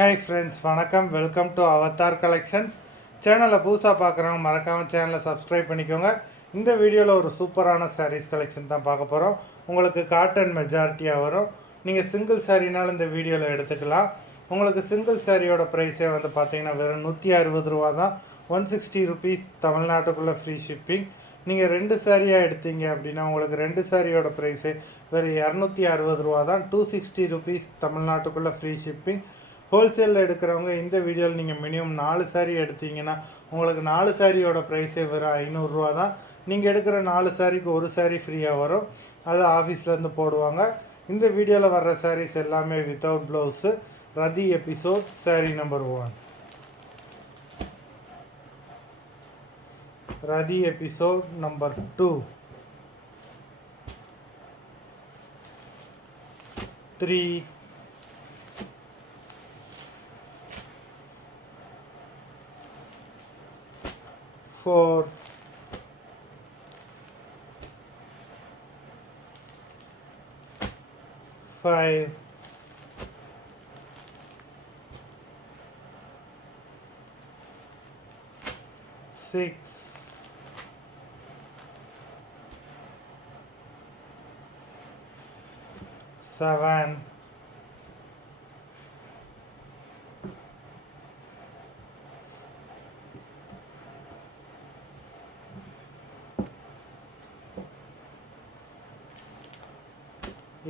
Hi friends, வணக்கம். Welcome to Avatar collections. சேனலை புதுசாக பார்க்குறவங்க மறக்காமல் சேனலை சப்ஸ்கிரைப் பண்ணிக்கோங்க. இந்த வீடியோவில் ஒரு சூப்பரான சாரீஸ் கலெக்ஷன் தான் பார்க்க போகிறோம். உங்களுக்கு காட்டன் மெஜாரிட்டியாக வரும். நீங்கள் சிங்கிள் சாரீனாலும் இந்த வீடியோவில் எடுத்துக்கலாம். உங்களுக்கு சிங்கிள் சாரியோட ப்ரைஸே வந்து பார்த்தீங்கன்னா வெறும் 160 ரூபா தான். 160 ருபீஸ் தமிழ்நாட்டுக்குள்ளே ஃப்ரீ ஷிப்பிங். நீங்கள் 2 சாரியாக எடுத்தீங்க அப்படின்னா உங்களுக்கு 2 சாரியோட ப்ரைஸே வெறும் 260 ரூபா தான். 260 ருபீஸ் தமிழ்நாட்டுக்குள்ளே ஃப்ரீ ஷிப்பிங். ஹோல்சேலில் எடுக்கிறவங்க இந்த வீடியோவில் நீங்கள் மினிமம் 4 சாரீ எடுத்தீங்கன்னா உங்களுக்கு 4 சாரியோட ப்ரைஸே வெறும் 500 ரூபா தான். நீங்கள் எடுக்கிற 4 சாரிக்கு ஒரு சாரீ ஃப்ரீயாக வரும். அது ஆஃபீஸ்லேருந்து போடுவாங்க. இந்த வீடியோவில் வர்ற சாரீஸ் எல்லாமே வித்தவுட் ப்ளவுஸு. ரதி எபிசோட் சாரீ நம்பர் 1. ரதி எபிசோட் நம்பர் 2, 3, 4, 5, 6, 7,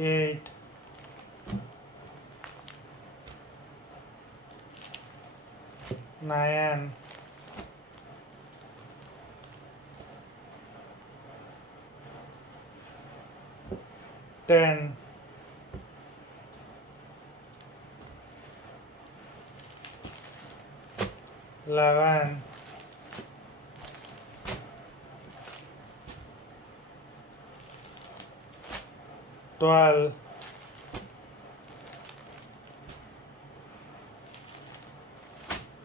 8, 9, 10, 11, 12,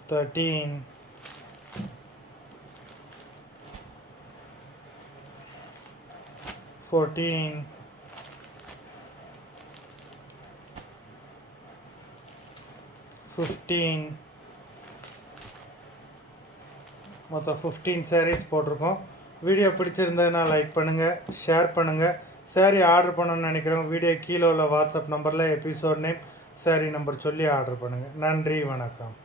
13, 14, 15. மொத்தம் 15 சாரீஸ் போட்டிருக்கோம். வீடியோ பிடிச்சிருந்ததுன்னா லைக் பண்ணுங்கள், ஷேர் பண்ணுங்கள். சாரீ ஆர்டர் பண்ணணும்னு நினைக்கிறவங்க வீடியோ கீழே உள்ள வாட்ஸ்அப் நம்பரில் எபிசோட் நேம், சாரீ நம்பர் சொல்லி ஆர்டர் பண்ணுங்கள். நன்றி, வணக்கம்.